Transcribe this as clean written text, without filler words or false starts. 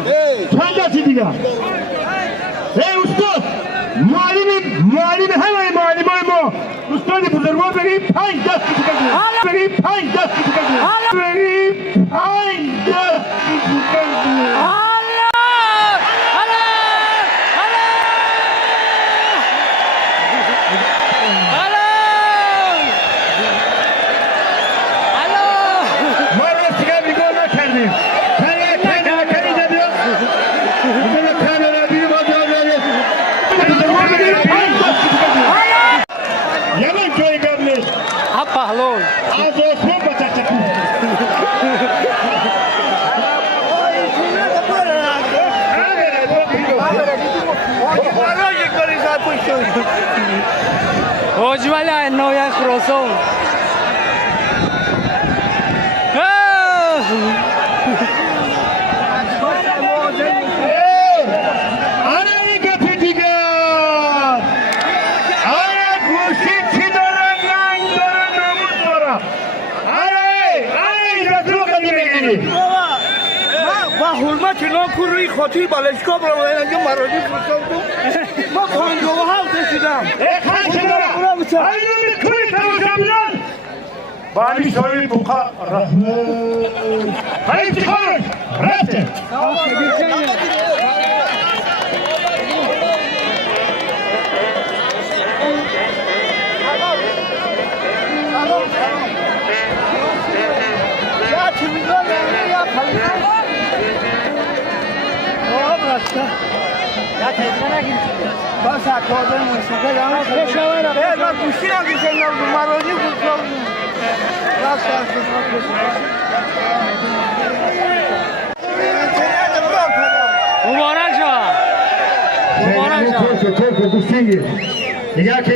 ठंड अच्छी दिगा उस्ताद मालिम है भाई मालिम उस्ताद बुजुर्गों मेरी फाइन दस मेरी फाइन दस मेरी फाइन दस Pahlon. Hoje vai lá, não é crossão. حرمت ناکو روی خاطر بالشگاه برای اینجا مراجع فرستادم ما خانجوه ها کشیدم بانی شوی بوقا هاي تخرج رفته Ya tezgahına girsin. بس اکاده موسیقی دارم من گوشی نگیشم مراجع فرستادم راست Mübarek şah. Mübarek şah. Çok